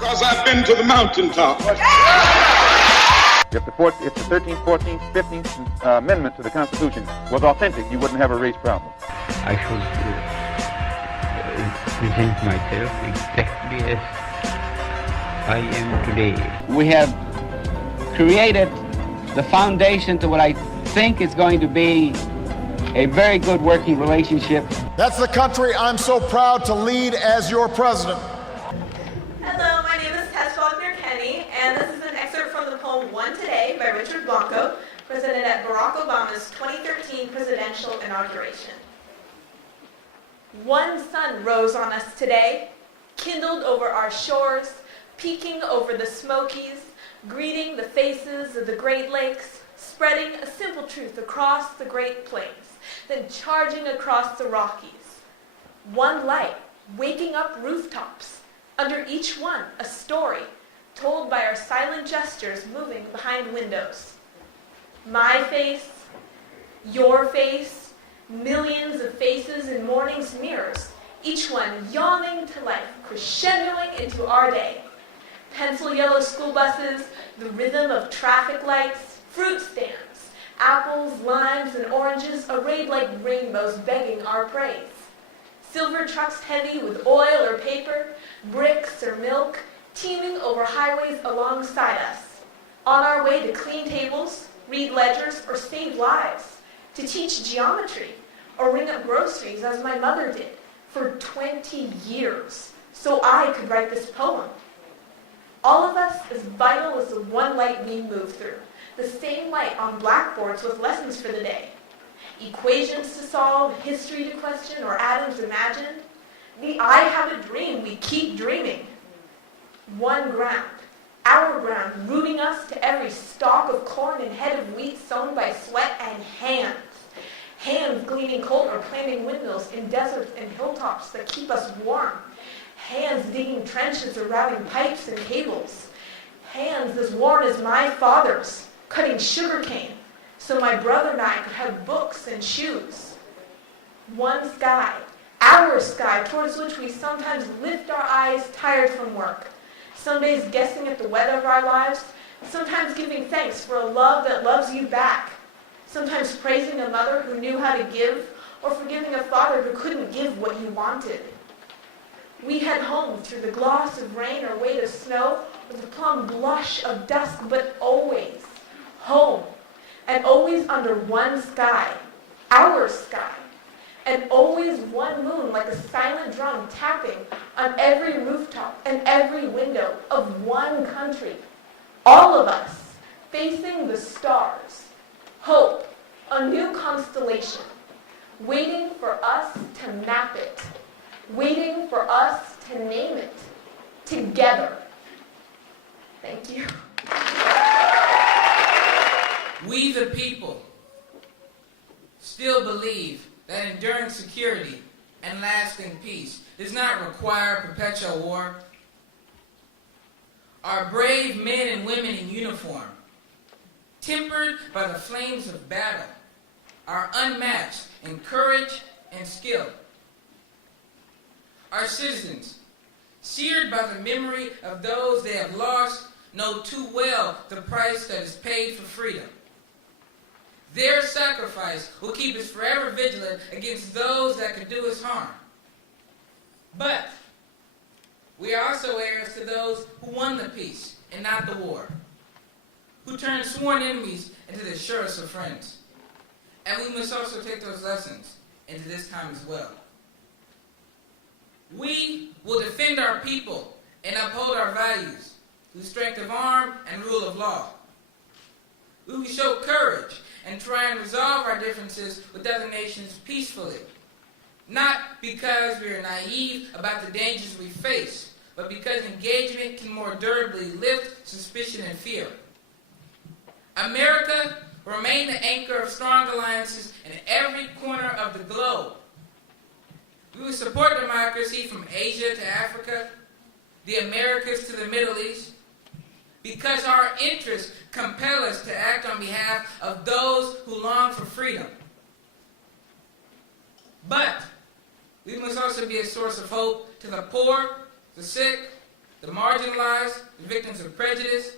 Because I've been to the mountaintop. If the 13th, 14th, 15th Amendment to the Constitution was authentic, you wouldn't have a race problem. I should present myself exactly as I am today. We have created the foundation to what I think is going to be a very good working relationship. That's the country I'm so proud to lead as your president. Hello, my name is Tess Faulkner-Kenny, and this is an excerpt from the poem One Today by Richard Blanco, presented at Barack Obama's 2013 presidential inauguration. One sun rose on us today, kindled over our shores, peeking over the Smokies, greeting the faces of the Great Lakes, spreading a simple truth across the Great Plains, then charging across the Rockies. One light, waking up rooftops, under each one a story, told by our silent gestures moving behind windows. My face, your face, millions of faces in morning's mirrors, each one yawning to life, crescendoing into our day. Pencil yellow school buses, the rhythm of traffic lights, fruit stands, apples, limes, and oranges arrayed like rainbows begging our praise. Silver trucks heavy with oil or paper, bricks or milk, teeming over highways alongside us, on our way to clean tables, read ledgers, or save lives, to teach geometry, or ring up groceries as my mother did for 20 years, so I could write this poem. All of us as vital as the one light we move through, the same light on blackboards with lessons for the day. Equations to solve, history to question, or atoms imagined. The I have a dream, we keep dreaming. One ground, our ground, rooting us to every stalk of corn and head of wheat sown by sweat and hands. Hands gleaning coal or planting windmills in deserts and hilltops that keep us warm. Hands digging trenches or routing pipes and cables. Hands as worn as my father's, cutting sugarcane so my brother and I could have books and shoes. One sky, our sky, towards which we sometimes lift our eyes tired from work. Some days guessing at the weather of our lives, sometimes giving thanks for a love that loves you back. Sometimes praising a mother who knew how to give, or forgiving a father who couldn't give what he wanted. We head home through the gloss of rain or weight of snow, or the plum blush of dusk, but always home, and always under one sky, our sky, and always one moon like a silent drum tapping on every rooftop and every window of one country. All of us facing the stars, hope, a new constellation, waiting for us to map it, waiting for us to name it together. Thank you. We the people still believe that enduring security and lasting peace does not require perpetual war. Our brave men and women in uniform, tempered by the flames of battle, are unmatched in courage and skill. Our citizens, seared by the memory of those they have lost, know too well the price that is paid for freedom. Their sacrifice will keep us forever vigilant against those that could do us harm. But we are also heirs to those who won the peace and not the war, who turned sworn enemies into the surest of friends. And we must also take those lessons into this time as well. We will defend our people and uphold our values through strength of arm and rule of law. We will show courage and try and resolve our differences with other nations peacefully, not because we are naive about the dangers we face, but because engagement can more durably lift suspicion and fear. America will remain the anchor of strong alliances in every corner of the globe. We will support democracy from Asia to Africa, the Americas to the Middle East, because our interests compel us to act on behalf of those who long for freedom. But we must also be a source of hope to the poor, the sick, the marginalized, the victims of prejudice,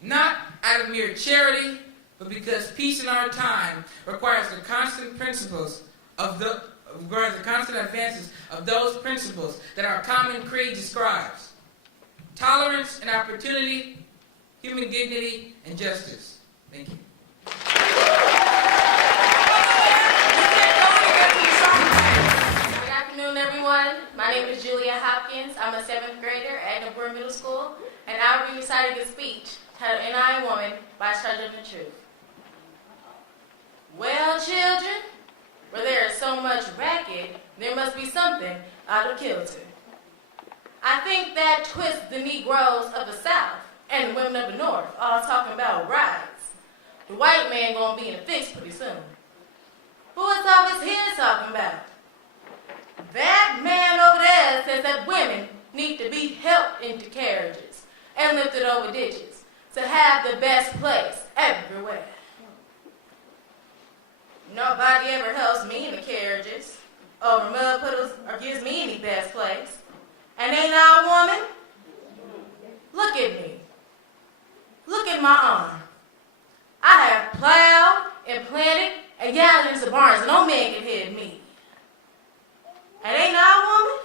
not out of mere charity, but because peace in our time requires the constant advances of those principles that our common creed describes: tolerance and opportunity, human dignity, and justice. Thank you. Good afternoon, everyone. My name is Julia Hopkins. I'm a 7th grader at Newport Middle School, and I will be reciting a speech titled "And I Am Woman" by Treasure of the Truth. Well, children, where there is so much racket, there must be something out of kilter. I think that twists the Negroes of the South and the women of the North all talking about rights. The white man gonna be in a fix pretty soon. Who is always here talking about? That man over there says that women need to be helped into carriages and lifted over ditches to have the best place everywhere. Nobody ever helps me in the carriages, over mud puddles, or gives me any best place. And ain't I a woman? Look at me. Look at my arm. I have plowed and planted and gathered into barns, and no man can hit me. And ain't I a woman?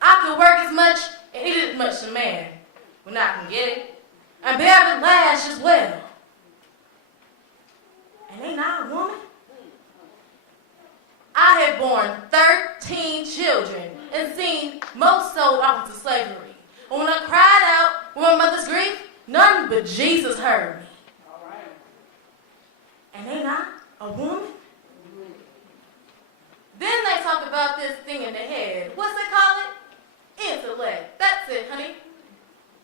I can work as much and eat as much as a man when I can get it, and bear the lash as well. And ain't I a woman? I have borne 13 children and seen most sold off into slavery. And when I cried out with my mother's grief, none but Jesus heard me. And ain't I a woman? Then they talk about this thing in the head. What's they call it? Intellect. That's it, honey.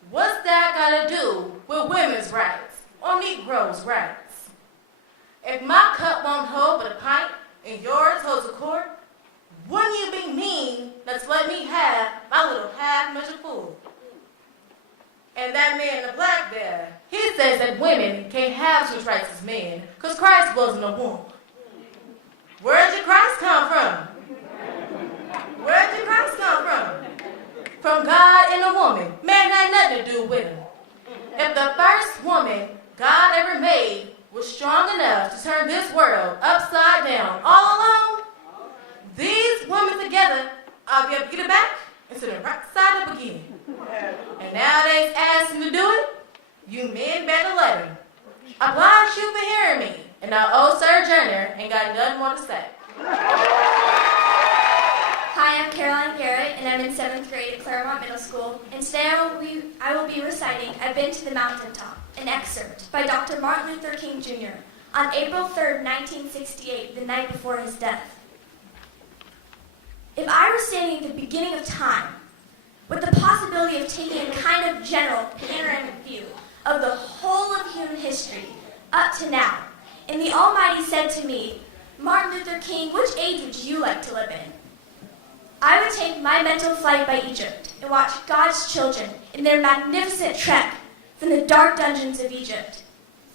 What's that got to do with women's rights or Negroes' rights? If my cup won't hold but a pint and yours holds a quart, wouldn't you be mean to let me have my little half measure full? And that man in the black there, he says that women can't have such rights as men because Christ wasn't a woman. Where did Christ come from? Where did Christ come from? From God and a woman. Man had nothing to do with him. If the first woman God ever made was strong enough to turn this world upside down all alone, these women together, I'll be able to get it back and turn it right side up again. And nowadays, asking to do it, you men better let him. I oblige you for hearing me, and our old Sir Jenner ain't got nothing more to say. Hi, I'm Caroline Garrett, and I'm in 7th grade at Claremont Middle School, and today I will be reciting "I've Been to the Mountaintop," an excerpt by Dr. Martin Luther King Jr. on April 3rd, 1968, the night before his death. If I were standing at the beginning of time, with the possibility of taking a kind of general panoramic view of the whole of human history up to now, and the Almighty said to me, "Martin Luther King, which age would you like to live in?" I would take my mental flight by Egypt and watch God's children in their magnificent trek from the dark dungeons of Egypt,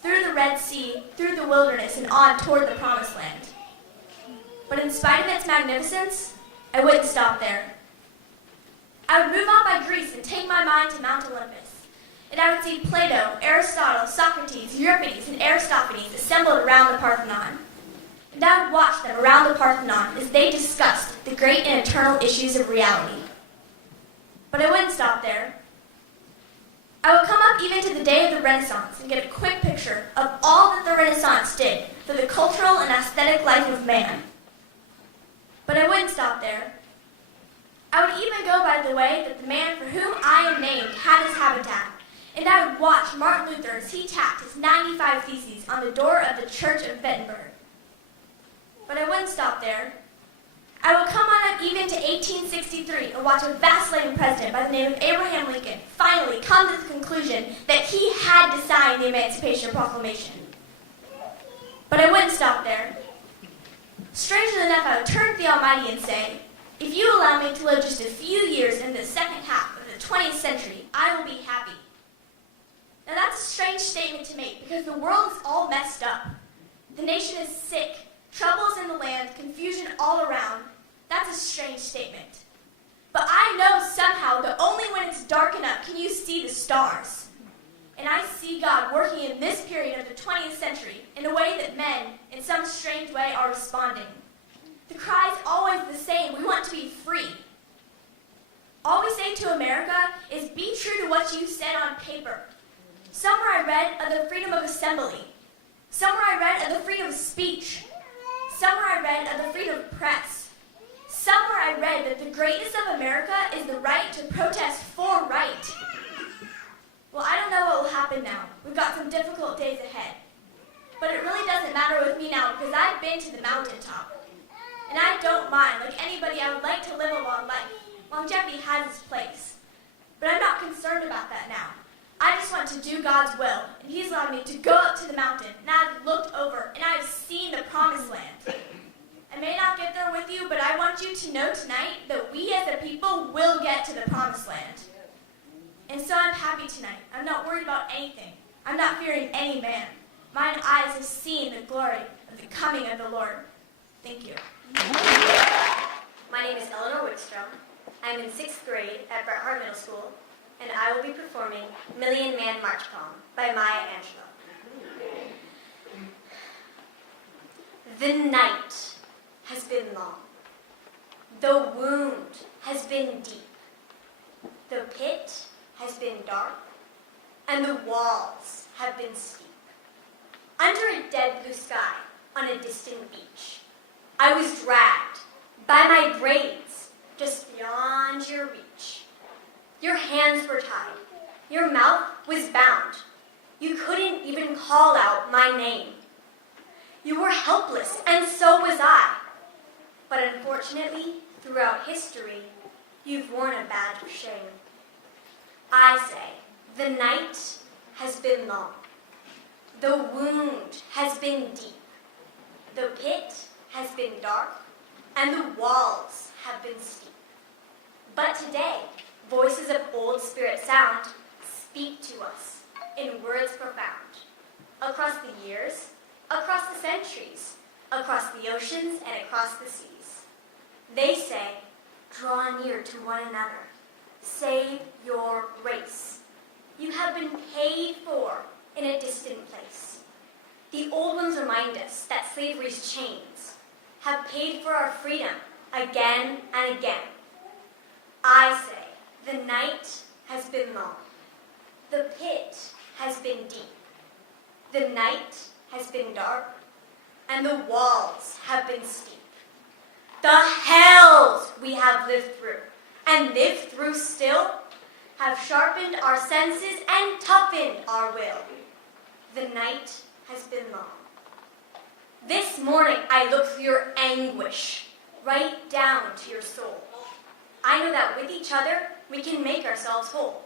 through the Red Sea, through the wilderness, and on toward the Promised Land. But in spite of its magnificence, I wouldn't stop there. I would move on by Greece and take my mind to Mount Olympus, and I would see Plato, Aristotle, Socrates, Euripides, and Aristophanes assembled around the Parthenon. And I would watch them around the Parthenon as they discussed the great and eternal issues of reality. But I wouldn't stop there. I would come up even to the day of the Renaissance and get a quick picture of all that the Renaissance did for the cultural and aesthetic life of man. But I wouldn't stop there. I would even go by the way that the man for whom I am named had his habitat, and I would watch Martin Luther as he tacked his 95 Theses on the door of the Church of Wittenberg. But I wouldn't stop there. I would come on up even to 1863 and watch a vacillating president by the name of Abraham Lincoln finally come to the conclusion that he had to sign the Emancipation Proclamation. But I wouldn't stop there. Strangely enough, I would turn to the Almighty and say, "If you allow me to live just a few years in the second half of the 20th century, I will be happy." Now that's a strange statement to make because the world is all messed up. The nation is sick, troubles in the land, confusion all around. That's a strange statement. But I know somehow that only when it's dark enough can you see the stars. And I see God working in this period of the 20th century in a way that men, in some strange way, are responding. The cry is always the same. We want to be free. All we say to America is be true to what you said on paper. Somewhere I read of the freedom of assembly. Somewhere I read of the freedom of speech. Somewhere I read of the freedom of press. Somewhere I read that the greatness of America is the right to protest for right. Well, I don't know what will happen now. We've got some difficult days ahead. But it really doesn't matter with me now because I've been to the mountaintop. And I don't mind. Like anybody, I would like to live a long life. Longevity has its place. But I'm not concerned about that now. I just want to do God's will. And He's allowed me to go up to the mountain. And I've looked over and I've seen the promised land. I may not get there with you, but I want you to know tonight that we as a people will get to the promised land. And so I'm happy tonight. I'm not worried about anything. I'm not fearing any man. Mine eyes have seen the glory of the coming of the Lord. Thank you. My name is Eleanor Wickstrom. I'm in 6th grade at Bret Harte Middle School, and I will be performing Million Man March Poem by Maya Angelou. The night has been long. The wound has been deep. The pit has been dark, and the walls have been steep. Under a dead blue sky on a distant beach, I was dragged by my braids just beyond your reach. Your hands were tied. Your mouth was bound. You couldn't even call out my name. You were helpless, and so was I. But unfortunately, throughout history, you've worn a badge of shame. I say, the night has been long. The wound has been deep. The pit has been dark, and the walls have been steep. But today, voices of old spirit sound speak to us in words profound. Across the years, across the centuries, across the oceans, and across the seas. They say, draw near to one another. Save your race. You have been paid for in a distant place. The old ones remind us that slavery's chains have paid for our freedom again and again. I say, the night has been long. The pit has been deep. The night has been dark, and the walls have been steep. The hells we have lived through, and live through still, have sharpened our senses and toughened our will. The night has been long. This morning I look through your anguish, right down to your soul. I know that with each other we can make ourselves whole.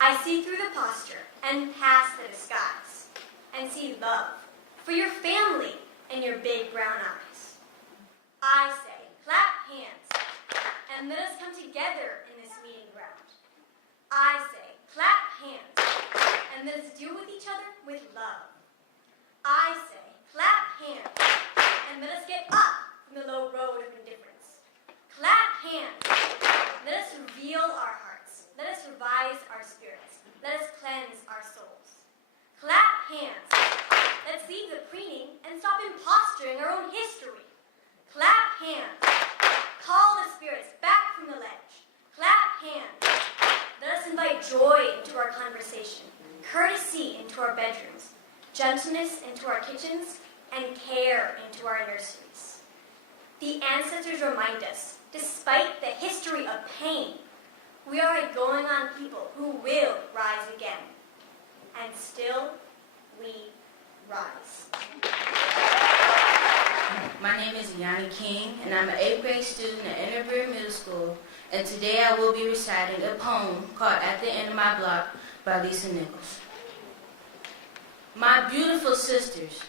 I see through the posture and past the disguise, and see love for your family and your big brown eyes. I say, clap hands, and let us come together in this meeting ground. I say, clap hands, and let us deal with each other with love. I say, clap hands, and let us get up from the low road of indifference. Clap hands, let us reveal our hearts. Let us revise our spirits. Let us cleanse our souls. Clap hands, let's leave the preening and stop imposturing our own history. Clap hands, call the spirits back from the ledge. Clap hands, let us invite joy into our conversation, courtesy into our bedrooms, gentleness into our kitchens, and care into our nurseries. The ancestors remind us, despite the history of pain, we are a going-on people who will rise again. And still, we rise. My name is Yanni King, and I'm an 8th grade student at Enderbury Middle School, and today I will be reciting a poem called At the End of My Block by Lisa Nichols. My beautiful sisters,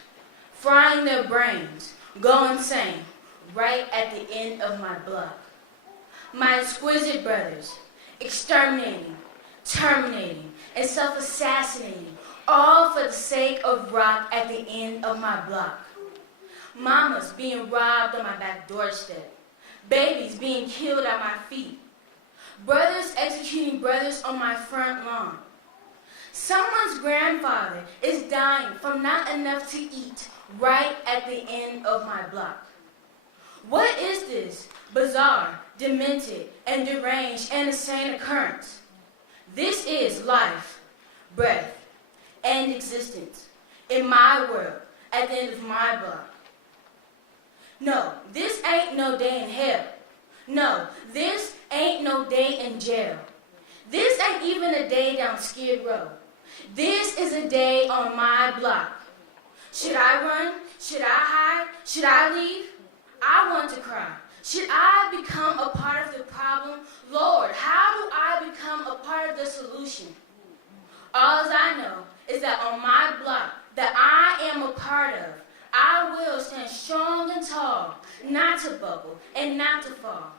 frying their brains, go insane, right at the end of my block. My exquisite brothers, exterminating, terminating, and self-assassinating, all for the sake of rock at the end of my block. Mamas being robbed on my back doorstep, babies being killed at my feet, Brothers executing brothers on my front lawn. Someone's grandfather is dying from not enough to eat right at the end of my block. What is this bizarre, demented, and deranged and insane occurrence? This is life, breath, and existence in my world at the end of my block. No, this ain't no day in hell. No, this ain't no day in jail. This ain't even a day down Skid Row. This is a day on my block. Should I run? Should I hide? Should I leave? I want to cry. Should I become a part of the problem? Lord, how do I become a part of the solution? All I know is that on my block that I am a part of, I will stand strong and tall, not to buckle and not to fall.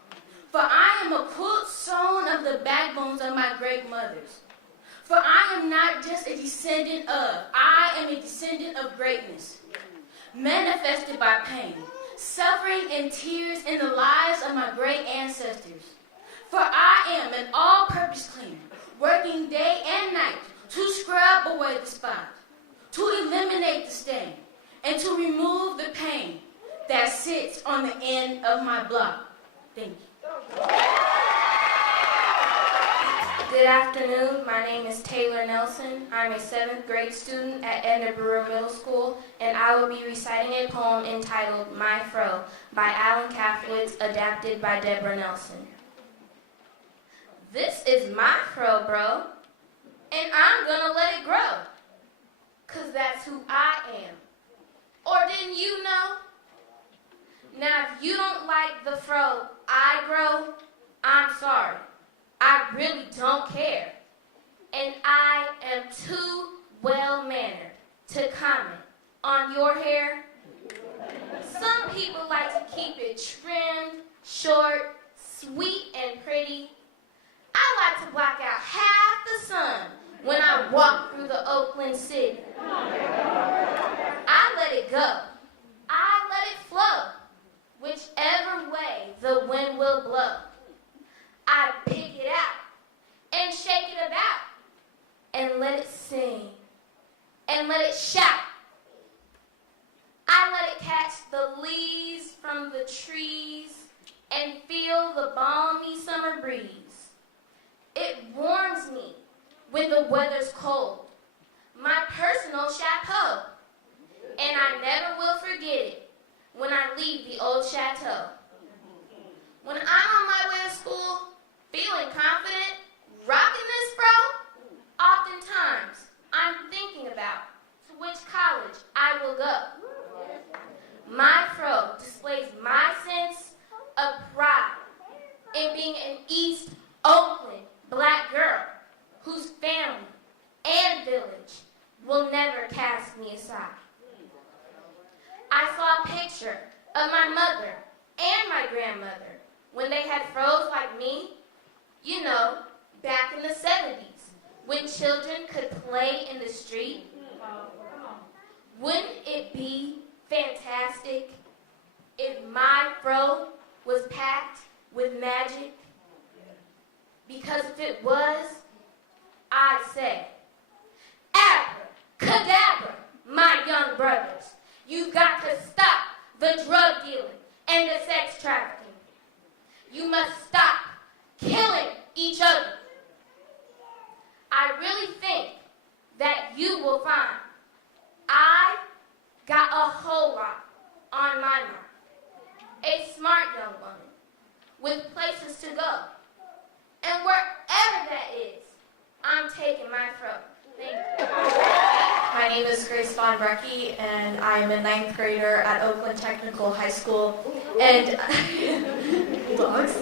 For I am a quilt sewn of the backbones of my great mothers. For I am not just a descendant of, I am a descendant of greatness, manifested by pain, suffering and tears in the lives of my great ancestors. For I am an all-purpose cleaner, working day and night to scrub away the spot, to eliminate the stain, and to remove the pain that sits on the end of my block. Thank you. Good afternoon. My name is Taylor Nelson. I'm a 7th grade student at Edinburgh Middle School, and I will be reciting a poem entitled My Fro by Alan Kaflitz, adapted by Deborah Nelson. This is my fro, bro, and I'm gonna let it grow, 'cause that's who I am. Or didn't you know? Now, if you don't like the fro I grow, I'm sorry. I really don't care. And I am too well-mannered to comment on your hair. Some people like to keep it trimmed, short, sweet, and pretty. I like to block out half the sun when I walk through the Oakland city. I let it go. I let it flow, whichever way the wind will blow. I pick it out and shake it about and let it sing and let it shout. I let it catch the leaves from the trees and feel the balmy summer breeze. It warms me when the weather's cold, my personal chapeau, and I never will forget it when I leave the old chateau. When I'm on my way to school, feeling confident, rocking this fro, oftentimes I'm thinking about to which college I will go. My fro displays my sense of pride in being an East Oakland black girl whose family and village will never cast me aside. I saw a picture of my mother and my grandmother when they had fros like me, you know, back in the 70s, when children could play in the street. Wouldn't it be fantastic if my fro was packed with magic? Because if it was, I say, abracadabra, my young brothers. You've got to stop the drug dealing and the sex trafficking. You must stop killing each other. I really think that you will find I got a whole lot on my mind. A smart young woman with places to go. And wherever that is, I'm taking my fro. Thank you. My name is Grace Von Brecky, and I am a 9th grader at Oakland Technical High School. And dogs.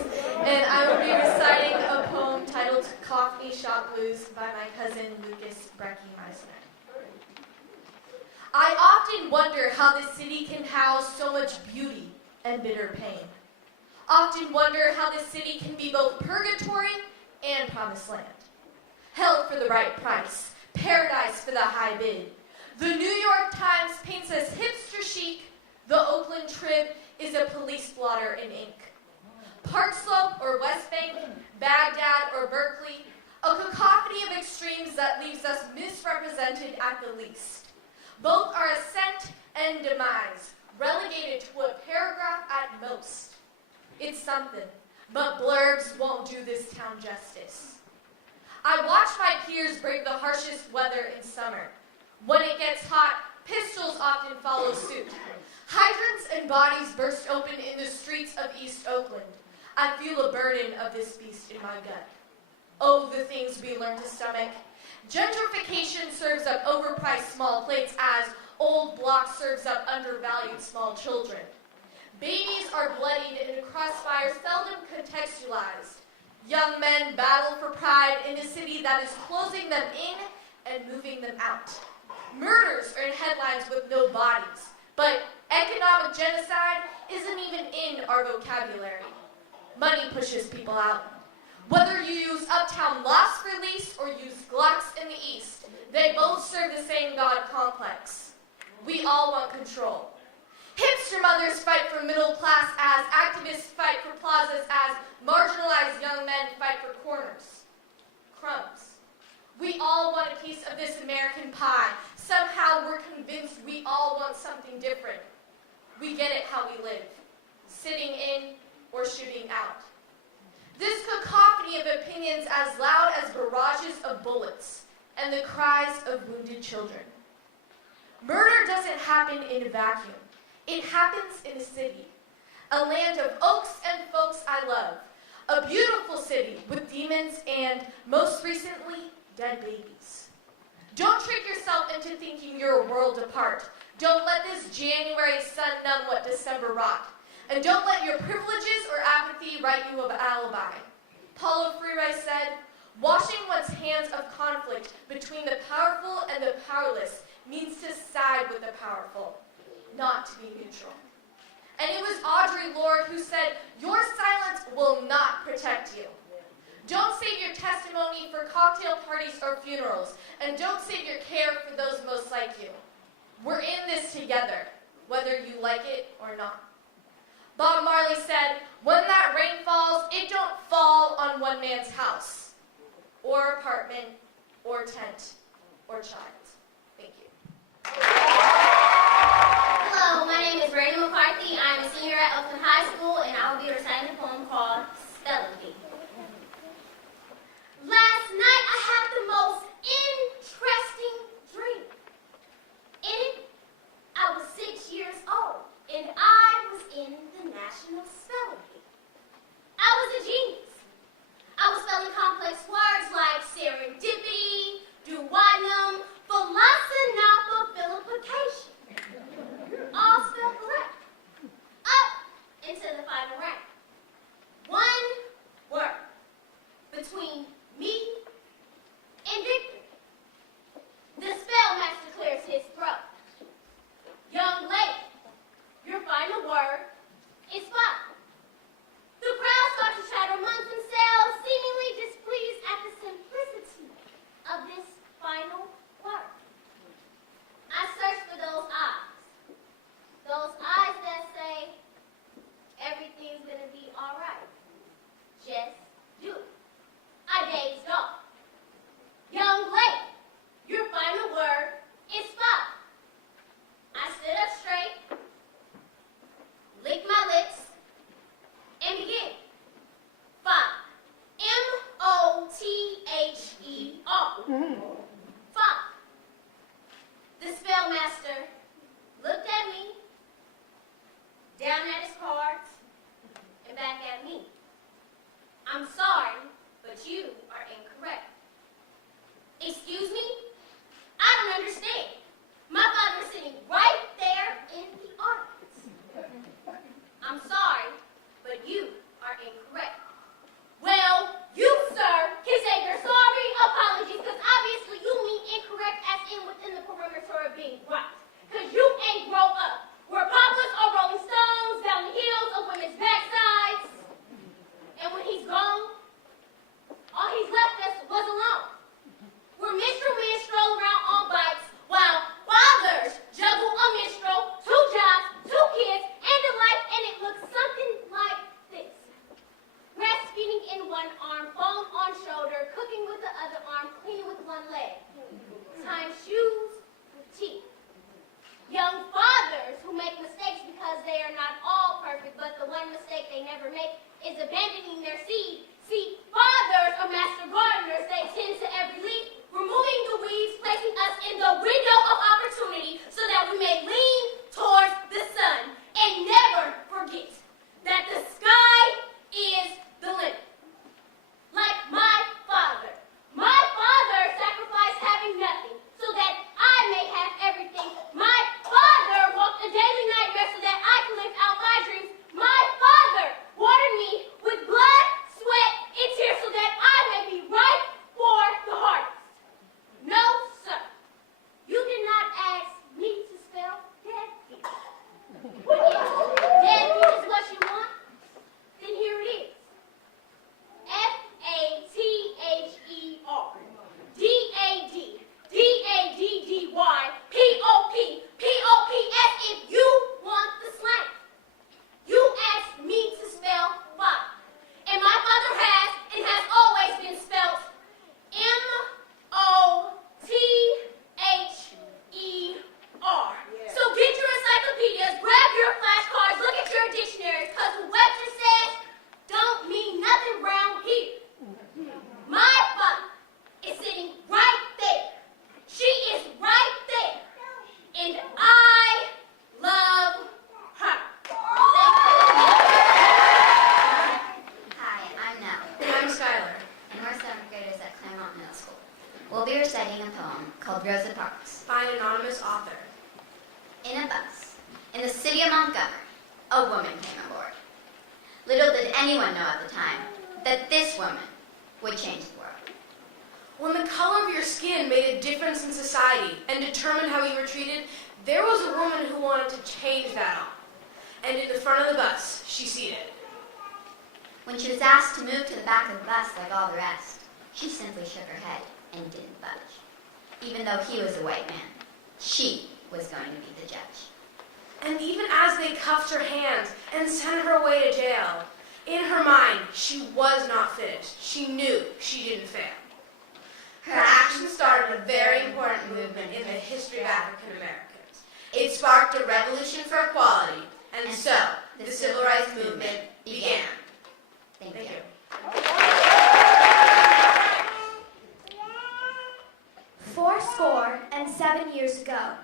And I will be reciting a poem titled Coffee Shop Blues by my cousin Lucas Brecky Meisner. I often wonder how the city can house so much beauty and bitter pain. Often wonder how the city can be both purgatory and promised land. Hell for the right price, paradise for the high bid. The New York Times paints as hipster chic. The Oakland Trib is a police blotter in ink. Park Slope or West Bank, Baghdad or Berkeley, a cacophony of extremes that leaves us misrepresented at the least. Both are ascent and demise, relegated to a paragraph at most. It's something, but blurbs won't do this town justice. I watch my peers brave the harshest weather in summer. When it gets hot, pistols often follow suit. Hydrants and bodies burst open in the streets of East Oakland. I feel a burden of this beast in my gut. Oh, the things we learn to stomach. Gentrification serves up overpriced small plates as old block serves up undervalued small children. Babies are bloodied and crossfires seldom contextualized. Young men battle for pride in a city that is closing them in and moving them out. Murders are in headlines with no bodies, but economic genocide isn't even in our vocabulary. Money pushes people out. Whether you use Uptown Lost Release or use Glocks in the East, they both serve the same God complex. We all want control. Hipster mothers fight for middle class as activists fight for plazas, as marginalized young men fight for corners. Crumbs. We all want a piece of this American pie. Somehow we're convinced we all want something different. We get it how we live, sitting in or shooting out. This cacophony of opinions as loud as barrages of bullets and the cries of wounded children. Murder doesn't happen in a vacuum. It happens in a city, a land of oaks and folks I love, a beautiful city with demons and, most recently, dead babies. Don't trick yourself into thinking you're a world apart. Don't let this January sun numb what December wrought. And don't let your privileges or apathy write you an alibi. Paulo Freire said, washing one's hands of conflict between the powerful and the powerless means to side with the powerful, not to be neutral. And it was Audre Lorde who said, your silence will not protect you. Don't save your testimony for cocktail parties or funerals, and don't save your care for those most like you. We're in this together, whether you like it or not. Bob Marley said, when that rain falls, it don't fall on one man's house, or apartment, or tent, or child. Thank you. Hello, my name is Brady McCarthy. I'm a senior at Oakland High School, and I will be reciting a poem called Spelling Bee. Last night I had the most interesting dream. In it, I was 6 years old, and I was in the National Spelling Bee. I was a genius. I was spelling complex words like serendipity, duodenum, velocinophilification. All spelled correct. Up into the final rank. One word between me and victory. The spellmaster clears his throat. Young lady, your final word is fine. The crowd starts to chatter amongst themselves, seemingly displeased at the simplicity of this final word. I search for those eyes that say, everything's gonna be alright. Just do it. I dazed off. Young lady, your final word is fine. I stood up straight, licked my lips, and began. Fine. M-O-T-H-E-R. Fine. The spellmaster looked at me, down at his cards, and back at me. I'm sorry, but you are incorrect. Excuse me? I don't understand. My father is sitting right there in the audience. I'm sorry, but you are incorrect. Well, you, sir, can say you're sorry, apologies, because obviously one leg. Tying shoes with teeth. Young fathers who make mistakes because they are not all perfect, but the one mistake they never make is abandoning their seed. See, fathers are master gardeners. They tend to every leaf, removing the weeds, placing us in the window of opportunity so that we may lean towards the sun and never forget that the sky is the limit. Like my father. My father sacrificed having nothing so that I may have everything. My father walked a daily nightmare so that I could live out my dreams. My father watered me with blood, sweat, and tears so that I may be ripe for the harvest. No, sir. You did not ask me to spell deadbeat. Deadbeat is what you want? Then here it is. Father. D-A-D. D-A-D-D-Y. P-O-P. P-O-P-S if you want the slang. You asked me to spell father. And my father has and has always been spelled M-O-T-H-E-R. So get your encyclopedias, grab your flashcards, look at your dictionaries, because what Webster says don't mean nothing round here. My father is sitting right there. She is right there. And I love her. Hi, I'm Nell. And I'm Skylar. And we're 7th graders at Claremont Middle School. We'll be reciting a poem called Rosa Parks. By an anonymous author. In a bus, in the city of Montgomery, a woman came aboard. Little did anyone know at the time that this woman would change the world. When the color of your skin made a difference in society and determined how you were treated, there was a woman who wanted to change that all. And in the front of the bus, she seated. When she was asked to move to the back of the bus like all the rest, she simply shook her head and didn't budge. Even though he was a white man, she was going to be the judge. And even as they cuffed her hands and sent her away to jail, in her mind, she was not finished. She knew she didn't fail. Her action started a very important movement in the history of African Americans. It sparked a revolution for equality, and so the Civil Rights Movement began. Thank you. 77 years ago,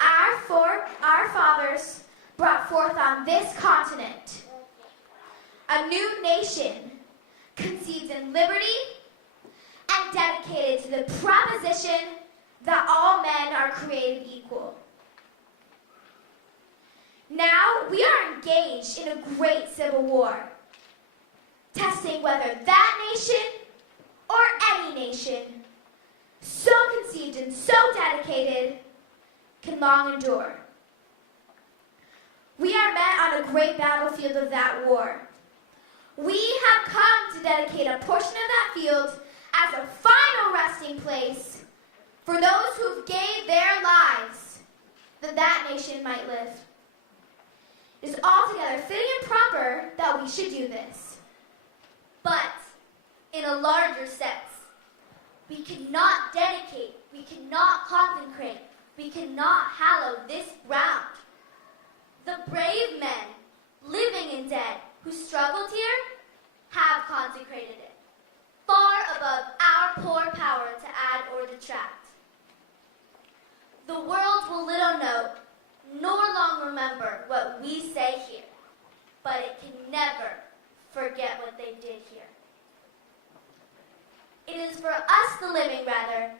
our fathers brought forth on this continent a new nation conceived in liberty and dedicated to the proposition that all men are created equal. Now we are engaged in a great civil war, testing whether that nation or any nation, so conceived and so dedicated, can long endure. We are met on a great battlefield of that war. We have come to dedicate a portion of that field as a final resting place for those who gave their lives that that nation might live. It is altogether fitting and proper that we should do this. But in a larger sense, we cannot dedicate, we cannot consecrate, we cannot hallow this ground. The brave men, living and dead, who struggled here, have consecrated it, far above our poor power to add or detract. The world will little know, nor long remember what we say here, but it can never forget what they did here. It is for us, the living, rather,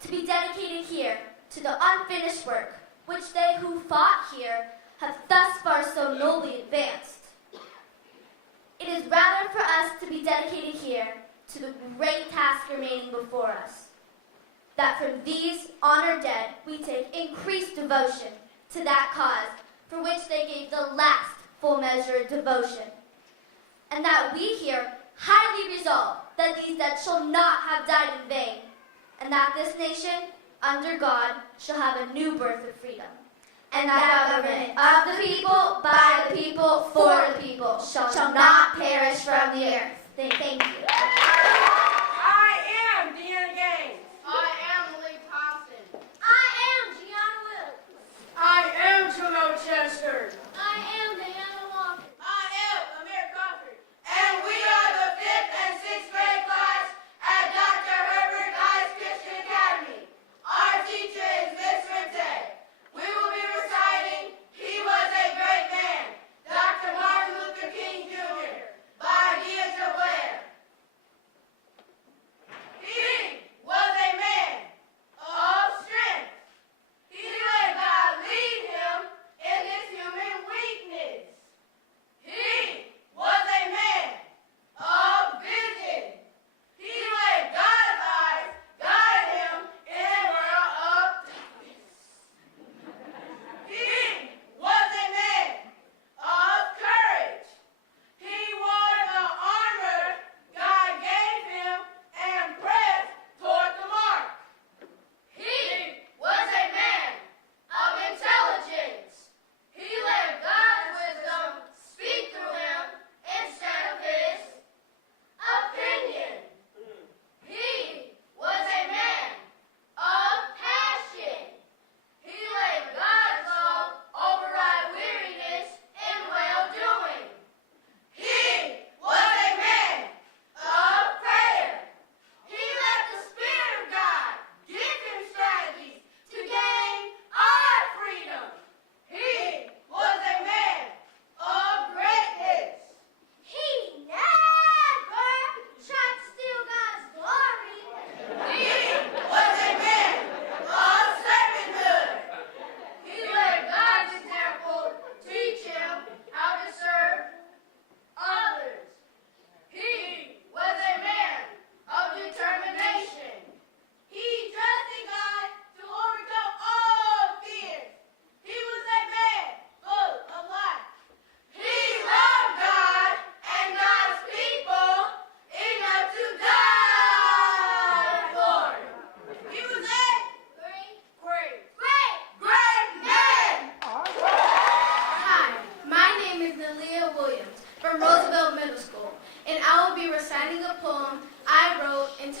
to be dedicated here to the unfinished work which they who fought here have thus far so nobly advanced. It is rather for us to be dedicated here to the great task remaining before us, that from these honored dead we take increased devotion to that cause for which they gave the last full measure of devotion, and that we here highly resolve that these dead shall not have died in vain, and that this nation, under God, shall have a new birth of freedom, and that government of the people, by the people, for the people, shall not perish from the earth. Thank you. I am Deanna Gay.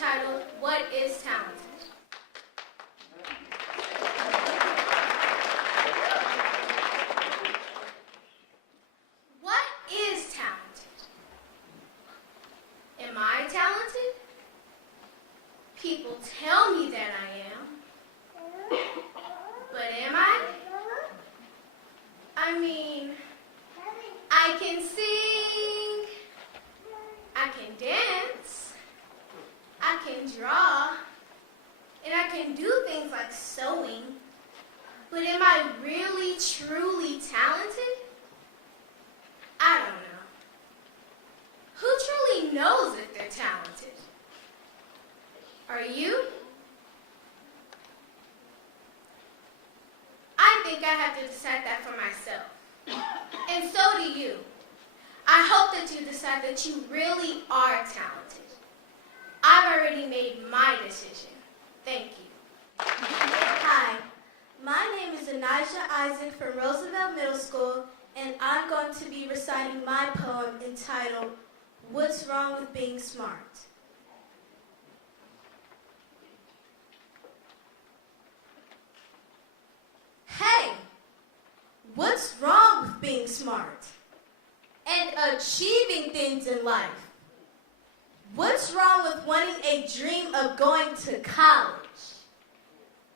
entitled, What is Talented? What is talented? Am I talented? People tell me that I am. But am I? I mean, I can sing, I can dance, I can draw, and I can do things like sewing. But am I really, truly talented? I don't know. Who truly knows if they're talented? Are you? I think I have to decide that for myself. And so do you. I hope that you decide that you really are talented. I've already made my decision. Thank you. Hi, my name is Anijah Isaac from Roosevelt Middle School, and I'm going to be reciting my poem entitled, What's Wrong with Being Smart? Hey, what's wrong with being smart and achieving things in life? What's wrong with wanting a dream of going to college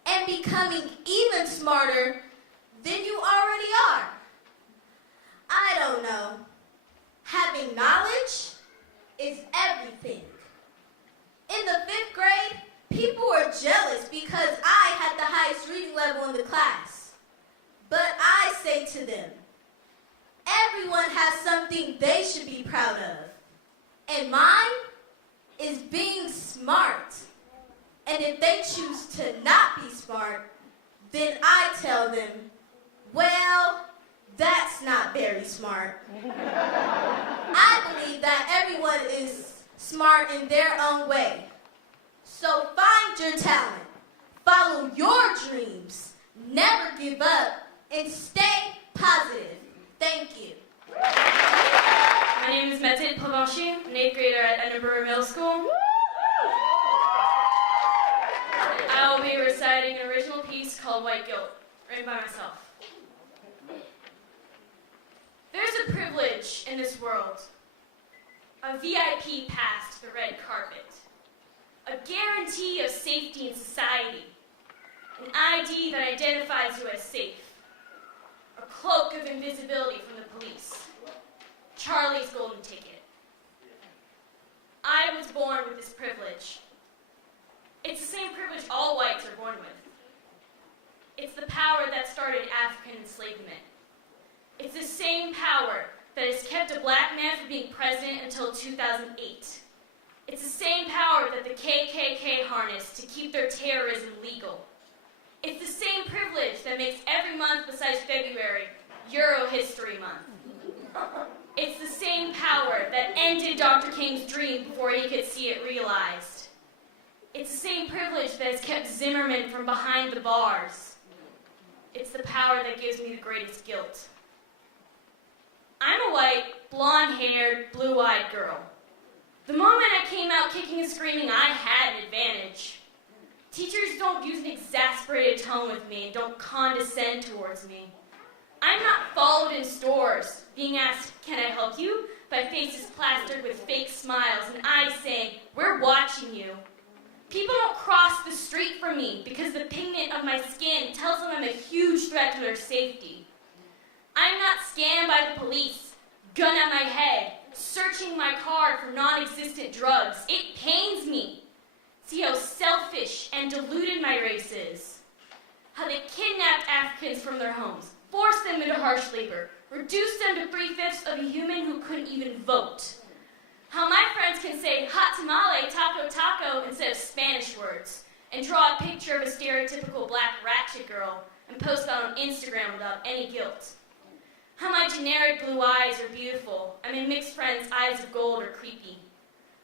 and becoming even smarter than you already are? I don't know. Having knowledge is everything. In the 5th grade, people were jealous because I had the highest reading level in the class. But I say to them, everyone has something they should be proud of. And mine is being smart. And if they choose to not be smart, then I tell them, well, that's not very smart. I believe that everyone is smart in their own way. So find your talent, follow your dreams, never give up, and stay positive. Thank you. My name is Mathilde Provencher, an 8th grader at Edinburgh Middle School. I will be reciting an original piece called White Guilt, written by myself. There's a privilege in this world, a VIP pass to the red carpet, a guarantee of safety in society, an ID that identifies you as safe, a cloak of invisibility from the police, Charlie's golden ticket. I was born with this privilege. It's the same privilege all whites are born with. It's the power that started African enslavement. It's the same power that has kept a black man from being president until 2008. It's the same power that the KKK harnessed to keep their terrorism legal. It's the same privilege that makes every month besides February Euro History Month. It's the same power that ended Dr. King's dream before he could see it realized. It's the same privilege that has kept Zimmerman from behind the bars. It's the power that gives me the greatest guilt. I'm a white, blonde-haired, blue-eyed girl. The moment I came out kicking and screaming, I had an advantage. Teachers don't use an exasperated tone with me and don't condescend towards me. I'm not followed in stores, being asked, "Can I help you?" by faces plastered with fake smiles and eyes saying, "We're watching you." People don't cross the street from me because the pigment of my skin tells them I'm a huge threat to their safety. I'm not scanned by the police, gun at my head, searching my car for non-existent drugs. It pains me. See how selfish and deluded my race is. How they kidnapped Africans from their homes, forced them into harsh labor, reduced them to 3/5 of a human who couldn't even vote. How my friends can say hot tamale, taco, taco instead of Spanish words, and draw a picture of a stereotypical black ratchet girl and post it on Instagram without any guilt. How my generic blue eyes are beautiful, and my mixed friends' eyes of gold are creepy.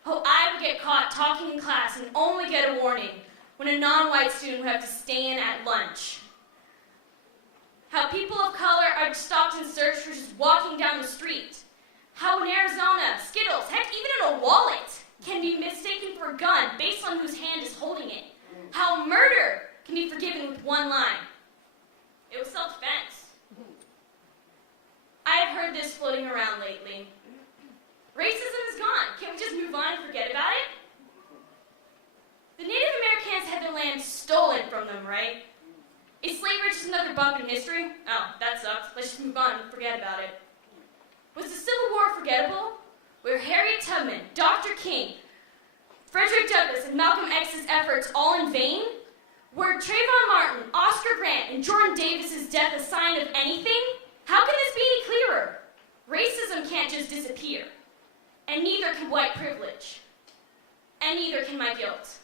How I would get caught talking in class and only get a warning when a non-white student would have to stay in at lunch. How people of color are stopped and searched for just walking down the street. How in Arizona, Skittles, heck, even in a wallet, can be mistaken for a gun based on whose hand is holding it. How murder can be forgiven with one line. It was self-defense. I have heard this floating around lately. Racism is gone. Can't we just move on and forget about it? The Native Americans had their land stolen from them, right? Is slavery just another bump in history? Oh, that sucks. Let's just move on and forget about it. Was the Civil War forgettable? Were Harriet Tubman, Dr. King, Frederick Douglass, and Malcolm X's efforts all in vain? Were Trayvon Martin, Oscar Grant, and Jordan Davis's death a sign of anything? How can this be any clearer? Racism can't just disappear. And neither can white privilege. And neither can my guilt.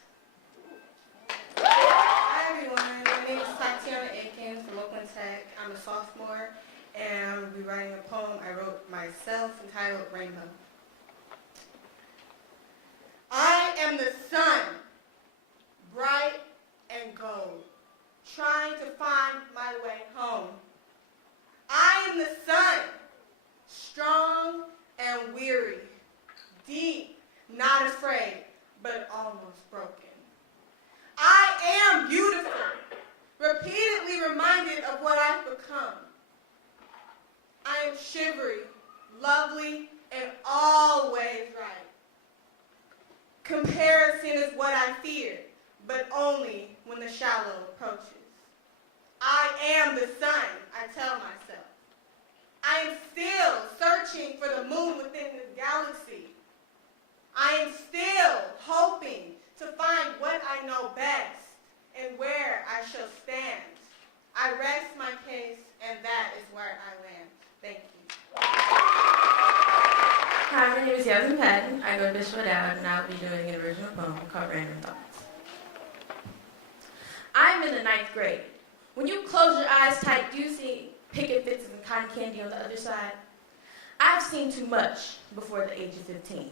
Hi everyone, my name is Tatiana Aikens from Oakland Tech. I'm a sophomore and I'm going to be writing a poem I wrote myself entitled Rainbow. I am the sun, bright and gold, trying to find my way home. I am the sun, strong and weary, deep, not afraid, but almost broken. I am beautiful, repeatedly reminded of what I've become. I am shivery, lovely, and always right. Comparison is what I fear, but only when the shallow approaches. I am the sun, I tell myself. I am still searching for the moon within this galaxy. I am still hoping to find what I know best and where I shall stand. I rest my case, and that is where I land. Thank you. Hi, my name is Yasmin Patton. I go to Bishop Dowd, and I'll be doing an original poem called Random Thoughts. I'm in the 9th grade. When you close your eyes tight, do you see picket fences and cotton candy on the other side? I've seen too much before the age of 15.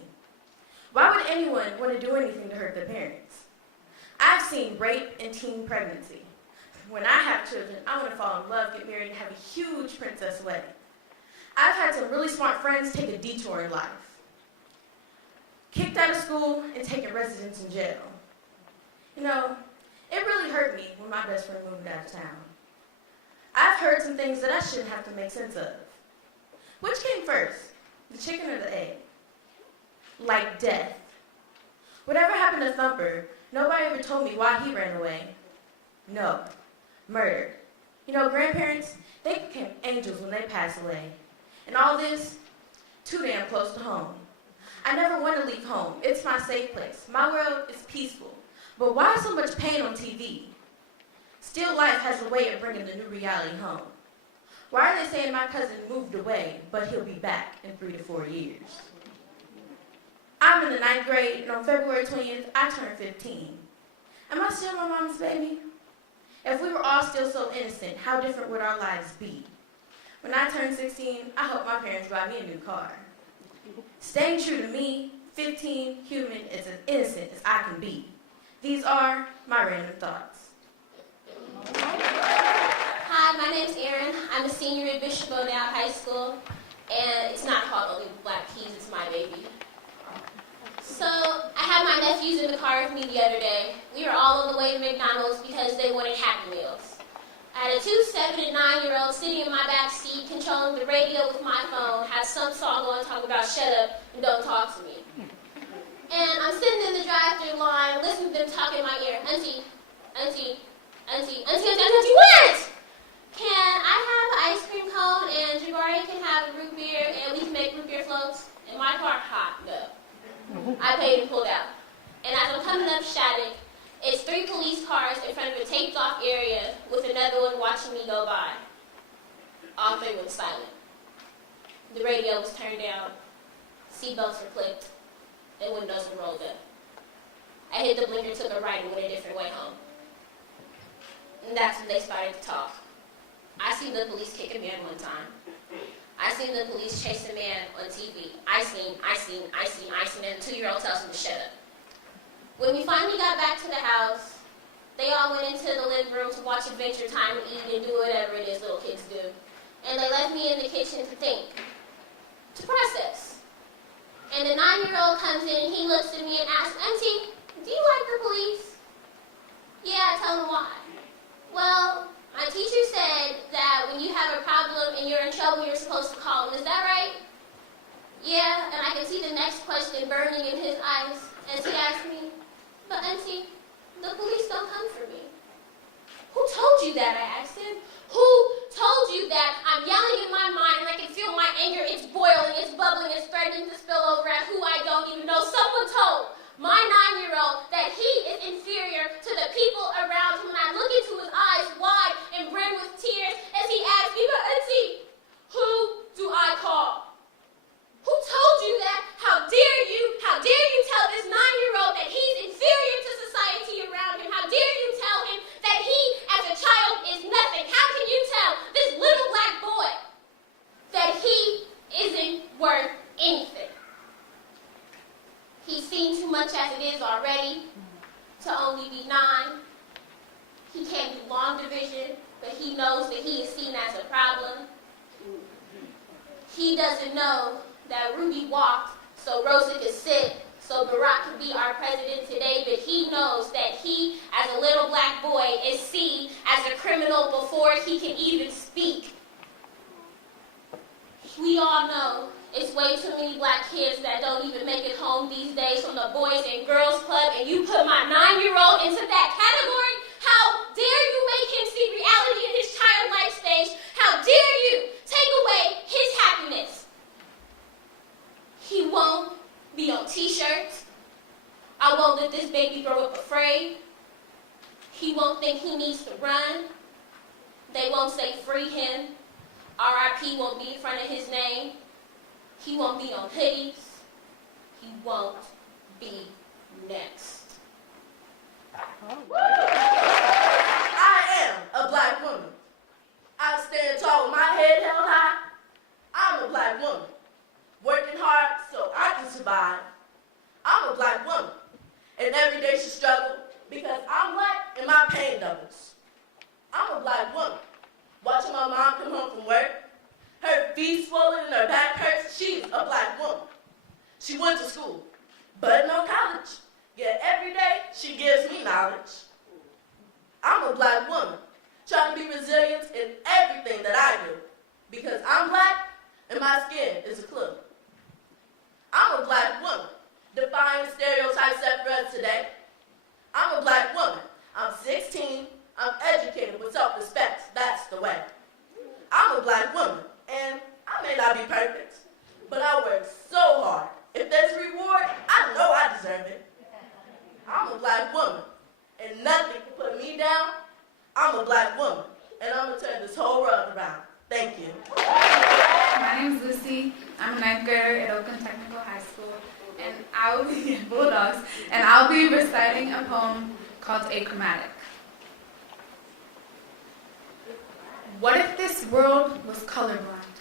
Why would anyone want to do anything to hurt their parents? I've seen rape and teen pregnancy. When I have children, I want to fall in love, get married, and have a huge princess wedding. I've had some really smart friends take a detour in life. Kicked out of school and taken residence in jail. You know, it really hurt me when my best friend moved out of town. I've heard some things that I shouldn't have to make sense of. Which came first, the chicken or the egg? Like death. Whatever happened to Thumper, nobody ever told me why he ran away. No, murder. You know, grandparents, they became angels when they passed away. And all this, too damn close to home. I never want to leave home. It's my safe place. My world is peaceful. But why so much pain on TV? Still life has a way of bringing the new reality home. Why are they saying my cousin moved away, but he'll be back in 3 to 4 years? I'm in the 9th grade, and on February 20th, I turned 15. Am I still my mom's baby? If we were all still so innocent, how different would our lives be? When I turn 16, I hope my parents buy me a new car. Staying true to me, 15, human, is as innocent as I can be. These are my random thoughts. Hi, my name's Erin. I'm a senior at Bishop O'Dowd High School, and it's not called Only Black Keys, it's my baby. So, I had my nephews in the car with me the other day. We were all on the way to McDonald's because they wanted Happy Meals. I had a 2, 7, and 9-year-old sitting in my back seat, controlling the radio with my phone, had some song going talking about shut up and don't talk to me. And I'm sitting in the drive-thru line, listening to them talk in my ear. Auntie, what? Can I have an ice cream cone and Jabari can have a root beer and we can make root beer floats? And my car, hot, no. I paid and pulled out. And as I'm coming up Shattuck, it's 3 police cars in front of a taped-off area with another one watching me go by. All 3 went silent. The radio was turned down, seatbelts were clipped, and windows were rolled up. I hit the blinker, took a right, and went a different way home. And that's when they started to talk. I seen the police kick a man one time. I seen the police chase a man on TV. I seen, and the 2-year-old tells him to shut up. When we finally got back to the house, they all went into the living room to watch Adventure Time and eat and do whatever it is little kids do. And they left me in the kitchen to think, to process. and the 9-year-old comes in and he looks at me and asks, Auntie, do you like the police? Yeah, I tell him why. Well, my teacher said that when you have a problem and you're in trouble, you're supposed to call him. Is that right? Yeah, and I can see the next question burning in his eyes as he asks me, but Auntie, the police don't come for me. Who told you that, I asked him. Who told you that? I'm yelling in my mind and I can feel my anger. It's boiling, it's bubbling, it's threatening to spill over at who I don't even know. Someone told my 9-year-old that he is inferior to the people around him. And I look into his eyes wide and brim with tears as he asks me, but Auntie, who do I call? Who told you that? How dare you? How dare you tell this 9-year-old that he's inferior to society around him? How dare you tell him that he, as a child, is nothing? How can you tell this little black boy that he isn't worth anything? He's seen too much as it is already to only be 9. He can't do long division, but he knows that he is seen as a problem. He doesn't know that Ruby walked so Rosa could sit, so Barack could be our president today, but he knows that he, as a little black boy, is seen as a criminal before he can even speak. We all know it's way too many black kids that don't even make it home these days from the Boys and Girls Club, and you put my 9-year-old into that category? How dare you make him see reality in his childlike stage? How dare you take away his happiness? He won't be on t-shirts. I won't let this baby grow up afraid. He won't think he needs to run. They won't say free him. R.I.P. won't be in front of his name. He won't be on hoodies. He won't be next. I am a black woman. I stand tall with my head held high. I'm a black woman. Working hard so I can survive. I'm a black woman. And every day she struggle because I'm black and my pain doubles. I'm a black woman. Watching my mom come home from work, her feet swollen and her back hurts, she's a black woman. She went to school, but no college. Yet every day she gives me knowledge. I'm a black woman, trying to be resilient in everything that I do. Because I'm black and my skin is a clue. I'm a black woman, defying stereotypes set for us today. I'm a black woman. I'm 16. I'm educated with self-respect. That's the way. I'm a black woman, and I may not be perfect, but I work so hard. If there's reward, I know I deserve it. I'm a black woman, and nothing can put me down. I'm a black woman, and I'm going to turn this whole world around. Thank you. My name is Lucy. I'm a 9th grader at Oakland Technical High School, and I will be Bulldogs, and I'll be reciting a poem called Achromatic. What if this world was colorblind,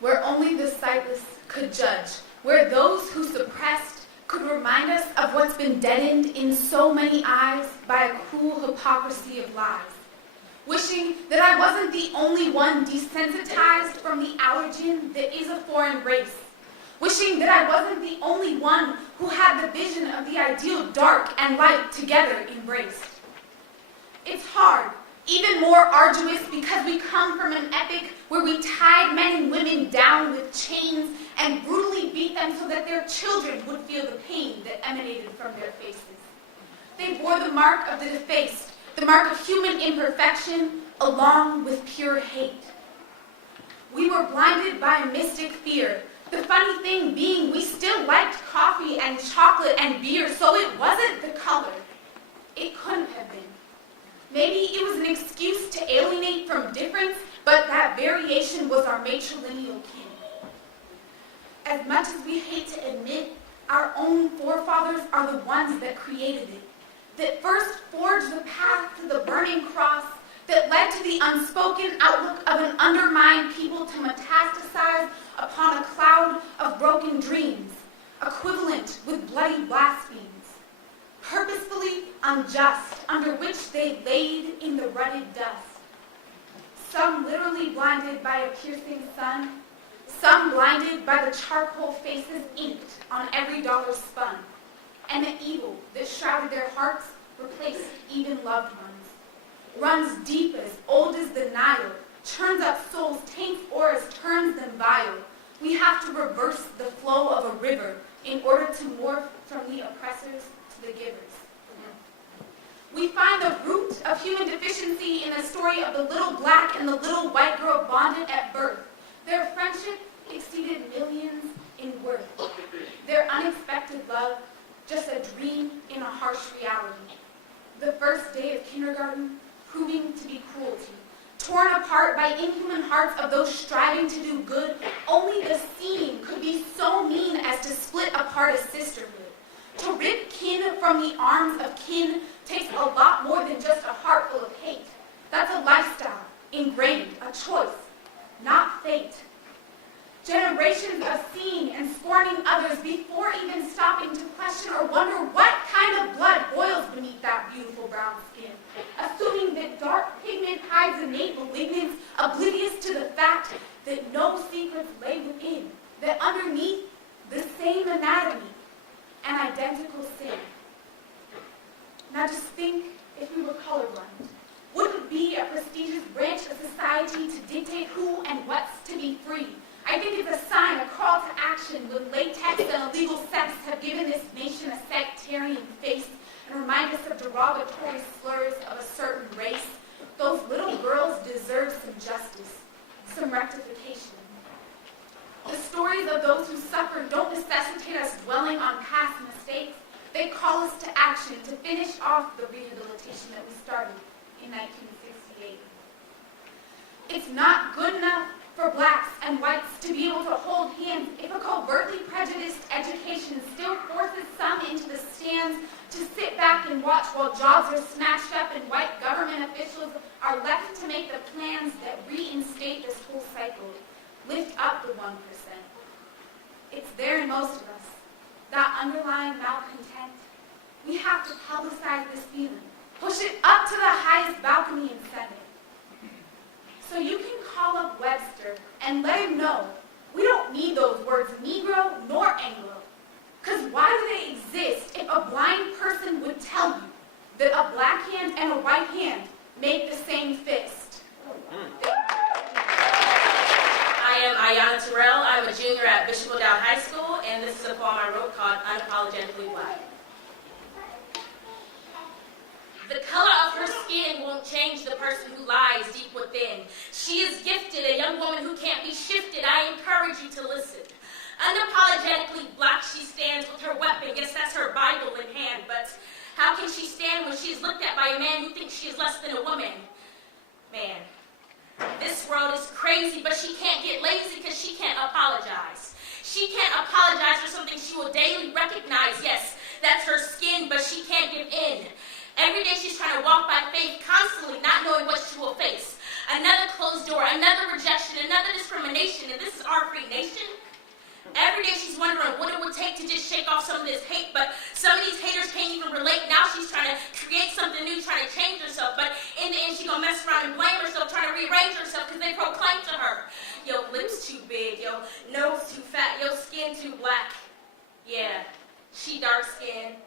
where only the sightless could judge, where those who suppressed could remind us of what's been deadened in so many eyes by a cruel hypocrisy of lies? Wishing that I wasn't the only one desensitized from the allergen that is a foreign race. Wishing that I wasn't the only one who had the vision of the ideal dark and light together embraced. It's hard, even more arduous, because we come from an epoch where we tied men and women down with chains and brutally beat them so that their children would feel the pain that emanated from their faces. They bore the mark of the defaced, the mark of human imperfection, along with pure hate. We were blinded by a mystic fear. The funny thing being, we still liked coffee and chocolate and beer, so it wasn't the color. It couldn't have been. Maybe it was an excuse to alienate from difference, but that variation was our matrilineal kin. As much as we hate to admit, our own forefathers are the ones that created it, that first forged the path to the burning cross, that led to the unspoken outlook of an undermined people to metastasize upon a cloud of broken dreams, equivalent with bloody blasphemies, purposefully unjust, under which they laid in the rutted dust. Some literally blinded by a piercing sun, some blinded by the charcoal faces inked on every dollar spun, and the evil that shrouded their hearts replaced even loved ones. Runs deep as old as the Nile, churns up souls, taints auras, turns them vile. We have to reverse the flow of a river in order to morph from the oppressors to the givers. We find the root of human deficiency in the story of the little black and the little white girl bonded at birth. Their friendship exceeded millions in worth. Their unexpected love, just a dream in a harsh reality. The first day of kindergarten proving to be cruelty. Torn apart by inhuman hearts of those striving to do good, only the seam could be so mean as to split apart a sisterhood. To rip kin from the arms of kin takes a lot more than just a heart full of hate. That's a lifestyle, ingrained, a choice, not fate. Generations of seeing and scorning others before even stopping to question or wonder what kind of blood boils beneath that beautiful brown skin. Assuming that dark pigment hides innate malignance, oblivious to the fact that no secrets lay within, that underneath the same anatomy, an identical sin. Now just think if we were colorblind. Would it be a prestigious branch of society to dictate who and what's to be free? I think it's a sign, a call to action when latex and illegal sex have given this nation a sectarian face and remind us of derogatory slurs of a certain race. Those little girls deserve some justice, some rectification. The stories of those who suffer don't necessitate us dwelling on past mistakes. They call us to action to finish off the rehabilitation that we started in 1968. It's not good enough for blacks and whites to be able to hold hands if a covertly prejudiced education still forces some into the stands to sit back and watch while jobs are snatched up and white government officials are left to make the plans that reinstate this whole cycle, lift up the 1%. It's there in most of us, that underlying malcontent. We have to publicize this feeling, push it up to the highest balcony and send it. So you can call up Webster and let him know we don't need those words Negro nor Anglo. Because why do they exist if a blind person would tell you that a black hand and a white hand make the same fist? I am Ayanna Terrell. I'm a junior at Bishop O'Dowd High School, and this is a poem I wrote called Unapologetically Black. The color of her skin won't change the person who lies deep within. She is gifted, a young woman who can't be shifted. I encourage you to listen. Unapologetically black, she stands with her weapon. Yes, that's her Bible in hand. But how can she stand when she's looked at by a man who thinks she is less than a woman? Man, this world is crazy, but she can't get lazy because she can't apologize. She can't apologize for something she will daily recognize. Yes, that's her skin, but she can't give in. Every day she's trying to walk by faith, constantly not knowing what she will face. Another closed door, another rejection, another discrimination, and this is our free nation. Every day she's wondering what it would take to just shake off some of this hate, but some of these haters can't even relate. Now she's trying to create something new, trying to change herself, but in the end she's gonna mess around and blame herself, trying to rearrange herself because they proclaim to her, yo, lips too big, yo, nose too fat, yo, skin too black. Yeah, she dark skinned.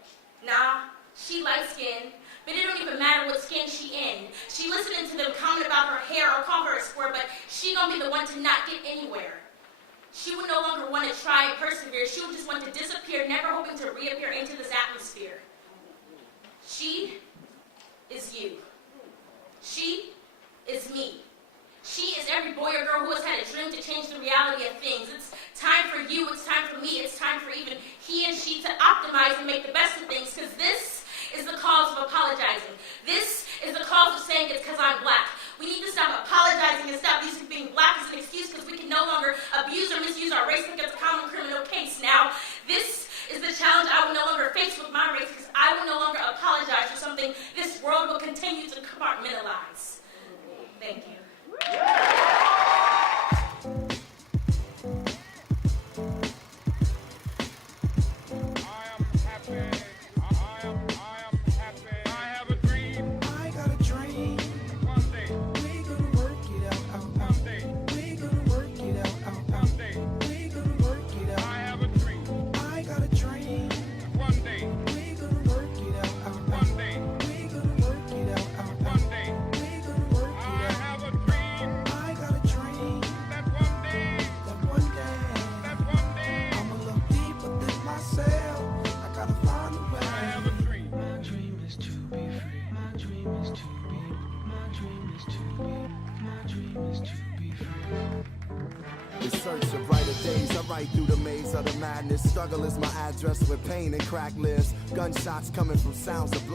Nah, she light skinned. But it don't even matter what skin she in. She listening to them comment about her hair or call her a square, but she gonna be the one to not get anywhere. She would no longer want to try and persevere. She would just want to disappear, never hoping to reappear into this atmosphere. She is you. She is me. She is every boy or girl who has had a dream to change the reality of things. It's time for you, it's time for me, it's time for even he and she to optimize and make the best of things, because this is the cause of apologizing. This is the cause of saying it's because I'm black. We need to stop apologizing and stop using being black as an excuse because we can no longer abuse or misuse our race like it's a common criminal case. Now, this is the challenge I will no longer face with my race because I will no longer apologize for something this world will continue to compartmentalize. Thank you. fight through the maze of the madness. Struggle is my address with pain and crack lives. Gunshots coming from sounds of black.